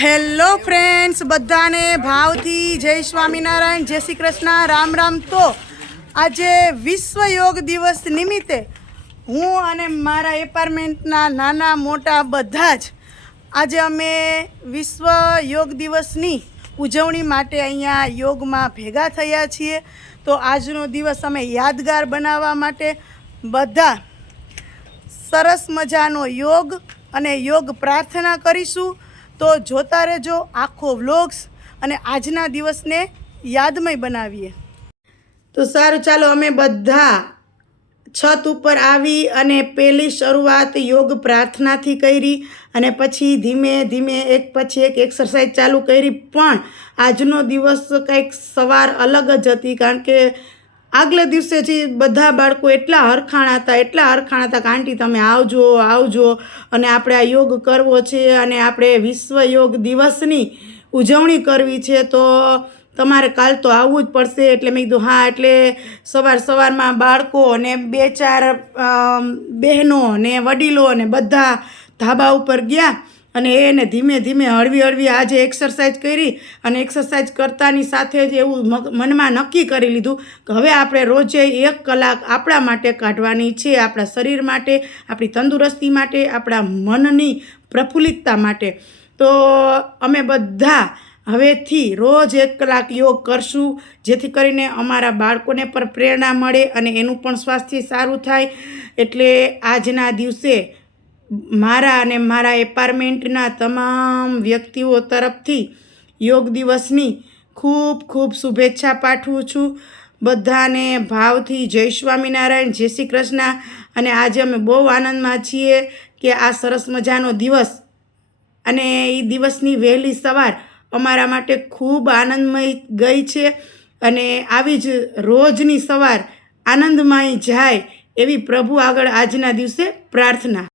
Hello friends, બધાને ભાવથી જય સ્વામિનારાયણ, જય શ્રી કૃષ્ણ, રામ રામ। તો આજે વિશ્વ યોગ દિવસ નિમિત્તે હું અને મારા એપાર્ટમેન્ટના નાના મોટા બધા જ આજે અમે વિશ્વ યોગ દિવસની ઉજવણી માટે અહીંયા યોગમાં ભેગા થયા છીએ। તો આજનો દિવસ અમે યાદગાર બનાવવા માટે બધા સરસ મજાનો યોગ અને યોગ પ્રાર્થના કરીશું। તો જોતા રહેજો આખો વ્લોગ્સ અને આજના દિવસને યાદમય બનાવીએ। તો સારું, ચાલો અમે બધા છત ઉપર આવી અને પહેલી શરૂઆત યોગ પ્રાર્થનાથી કરી અને પછી ધીમે ધીમે એક પછી એક એક્સરસાઇઝ ચાલુ કરી। પણ આજનો દિવસ કંઈક સવાર અલગ જ હતી, કારણ કે આગલે દિવસેથી બધા બાળકો એટલા હરખાણા હતા કે આંટી તમે આવજો આવજો અને આપણે આ યોગ કરવો છે અને આપણે વિશ્વ યોગ દિવસની ઉજવણી કરવી છે, તો તમારે કાલ તો આવવું જ પડશે। એટલે મેં કીધું હા। એટલે સવારમાં બાળકો ને બે ચાર બહેનો ને વડીલો ને બધા ધાબા ઉપર ગયા અને એને ધીમે ધીમે હળવી આજે એક્સરસાઇઝ કરી અને એક્સરસાઇઝ કરતાની સાથે જ એવું મનમાં નક્કી કરી લીધું કે હવે આપણે રોજે 1 કલાક આપણા માટે કાઢવાની છે, આપણા શરીર માટે, આપણી તંદુરસ્તી માટે, આપણા મનની પ્રફુલ્લિતતા માટે। તો અમે બધા હવેથી રોજ 1 કલાક યોગ કરશું, જેથી કરીને અમારા બાળકોને પણ પ્રેરણા મળે અને એનું પણ સ્વાસ્થ્ય સારું થાય। એટલે આજના દિવસે મારા અને મારા એપાર્ટમેન્ટના તમામ વ્યક્તિઓ તરફથી યોગ દિવસની ખૂબ ખૂબ શુભેચ્છા પાઠવું છું। બધાને ભાવથી જય સ્વામિનારાયણ, જય શ્રી કૃષ્ણ। અને આજે અમે બહુ આનંદમાં છીએ કે આ સરસ મજાનો દિવસ અને એ દિવસની વહેલી સવાર અમારા માટે ખૂબ આનંદમય ગઈ છે અને આવી જ રોજની સવાર આનંદમય જાય એવી પ્રભુ આગળ આજના દિવસે પ્રાર્થના।